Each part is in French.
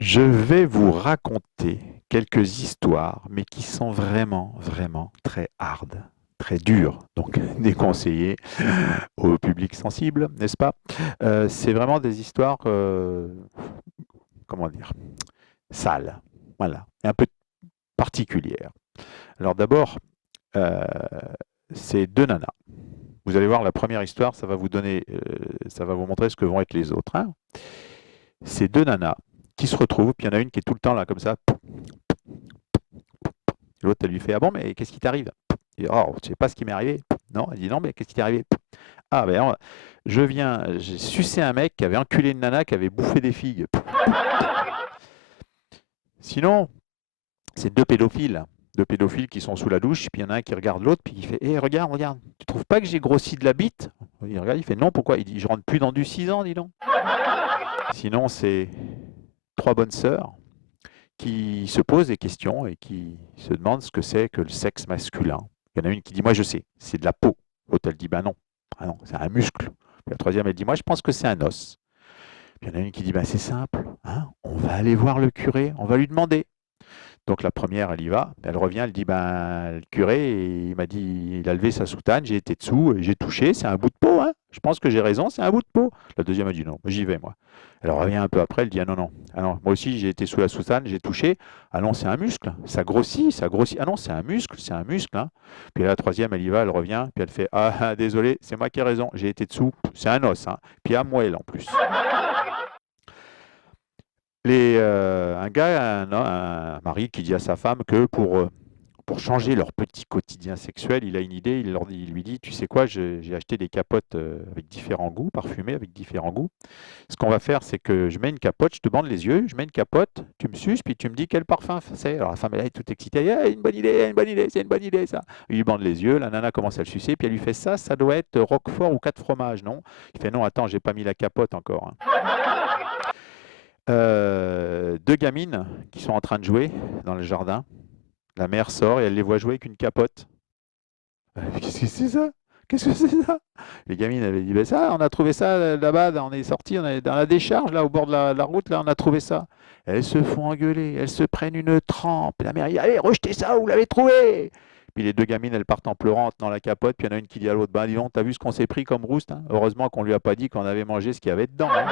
Je vais vous raconter quelques histoires, mais qui sont vraiment, vraiment très hard, très dures, donc déconseillées au public sensible, n'est-ce pas? C'est vraiment des histoires, comment dire, sales, voilà, et un peu particulières. Alors d'abord, euh, c'est deux nanas. Vous allez voir la première histoire, ça va vous donner, ça va vous montrer ce que vont être les autres, hein. C'est deux nanas qui se retrouvent, puis il y en a une qui est tout le temps là comme ça. L'autre, elle lui fait: ah bon, mais qu'est-ce qui t'arrive? Il dit: oh, tu sais pas ce qui m'est arrivé? Non. Elle dit: non, mais qu'est-ce qui t'est arrivé? Ah, ben, j'ai sucé un mec qui avait enculé une nana qui avait bouffé des figues. Sinon, c'est deux pédophiles qui sont sous la douche, puis il y en a un qui regarde l'autre, puis il fait: hé, regarde, regarde, tu trouves pas que j'ai grossi de la bite? Il regarde, il fait: non, pourquoi? Il dit: je rentre plus dans du 6 ans, dis donc. Sinon, c'est trois bonnes sœurs qui se posent des questions et qui se demandent ce que c'est que le sexe masculin. Il y en a une qui dit: moi je sais, c'est de la peau. L'autre elle dit: ben non, ah non, c'est un muscle. Puis la troisième elle dit: moi je pense que c'est un os. Puis il y en a une qui dit: ben c'est simple, hein, on va aller voir le curé, on va lui demander. Donc la première, elle y va, elle revient, elle dit: ben le curé, il m'a dit, il a levé sa soutane, j'ai été dessous, j'ai touché, c'est un bout de peau, hein. Je pense que j'ai raison, c'est un bout de peau. La deuxième a dit: non, j'y vais moi. Elle revient un peu après, elle dit: ah non, non, ah non, moi aussi j'ai été sous la soutane, j'ai touché, ah non, c'est un muscle, ça grossit, ça grossit, ah non, c'est un muscle, hein. Puis la troisième, elle y va, elle revient, puis elle fait: ah désolé, c'est moi qui ai raison, j'ai été dessous, c'est un os, hein. Puis à moelle en plus. Un gars, un mari qui dit à sa femme que pour changer leur petit quotidien sexuel, il a une idée, il lui dit: tu sais quoi, j'ai acheté des capotes avec différents goûts, parfumées avec différents goûts. Ce qu'on va faire, c'est que je mets une capote, je te bande les yeux, je mets une capote, tu me suces, puis tu me dis quel parfum c'est. Alors la femme, elle est toute excitée: ah, une bonne idée, une bonne idée, c'est une bonne idée ça. Il lui bande les yeux, la nana commence à le sucer, puis elle lui fait: ça doit être Roquefort ou quatre fromages, non? Il fait: non, attends, j'ai pas mis la capote encore, hein. Deux gamines qui sont en train de jouer dans le jardin. La mère sort et elle les voit jouer avec une capote. Qu'est-ce que c'est ça? Qu'est-ce que c'est ça? Les gamines avaient dit: ben ça, on a trouvé ça là-bas, on est sorti, on est dans la décharge, là, au bord de la route, là, on a trouvé ça. Elles se font engueuler, elles se prennent une trempe. La mère dit: allez, rejetez ça, vous l'avez trouvé. Puis les deux gamines, elles partent en pleurant dans la capote, puis il y en a une qui dit à l'autre: ben dis donc, t'as vu ce qu'on s'est pris comme rouste, hein? Heureusement qu'on lui a pas dit qu'on avait mangé ce qu'il y avait dedans, hein.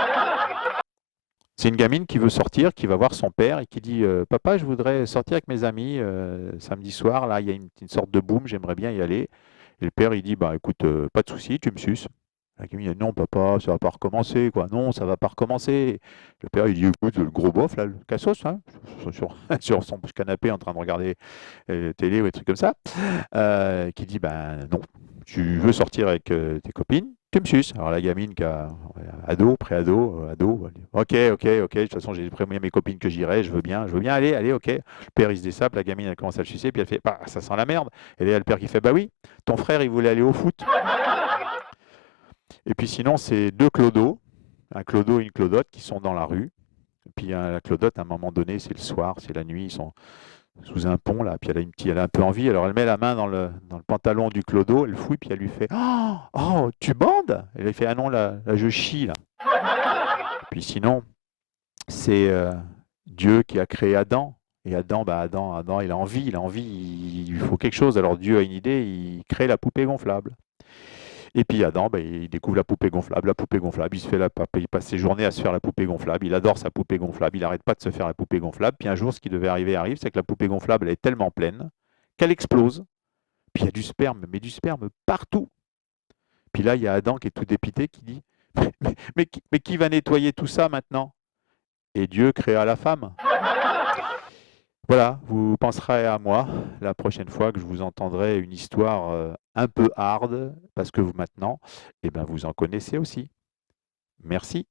C'est une gamine qui veut sortir, qui va voir son père et qui dit: papa, je voudrais sortir avec mes amis samedi soir. Là, il y a une sorte de boom, j'aimerais bien y aller. Et le père, il dit: bah écoute, pas de souci, tu me suces. La gamine dit: non, papa, ça va pas recommencer, quoi. Non, ça va pas recommencer. Le père, il dit: écoute, le gros bof, là, le cassos, hein, sur son canapé en train de regarder télé ou des trucs comme ça, qui dit: ben non, tu veux sortir avec tes copines, tu me suces. Alors la gamine qui a ado, pré-ado, ado, elle dit: ok, ok, ok, de toute façon j'ai prévenu à mes copines que j'irai, je veux bien aller, allez, ok. Le père il se dessape, la gamine elle commence à le sucer, puis elle fait: bah ça sent la merde. Et là le père qui fait: bah oui, ton frère il voulait aller au foot. Et puis sinon c'est deux clodos, un clodo et une clodotte qui sont dans la rue. Et puis la clodotte à un moment donné, c'est le soir, c'est la nuit, ils sont sous un pont là, puis elle a un peu envie, alors elle met la main dans le pantalon du clodo, elle fouille, puis elle lui fait: oh, oh, tu bandes? Elle lui fait: ah non, là je chie là. Et puis sinon, c'est Dieu qui a créé Adam. Et Adam, Adam, il a envie, il lui faut quelque chose. Alors Dieu a une idée, il crée la poupée gonflable. Et puis Adam, il découvre la poupée gonflable, il se fait il passe ses journées à se faire la poupée gonflable, il adore sa poupée gonflable, il n'arrête pas de se faire la poupée gonflable. Puis un jour, ce qui devait arriver arrive, c'est que la poupée gonflable elle est tellement pleine qu'elle explose. Puis il y a du sperme, mais du sperme partout. Puis là, il y a Adam qui est tout dépité qui dit: mais qui va nettoyer tout ça maintenant? Et Dieu créa la femme. Voilà, vous penserez à moi la prochaine fois que je vous entendrai une histoire un peu hard, parce que vous maintenant, eh ben, vous en connaissez aussi. Merci.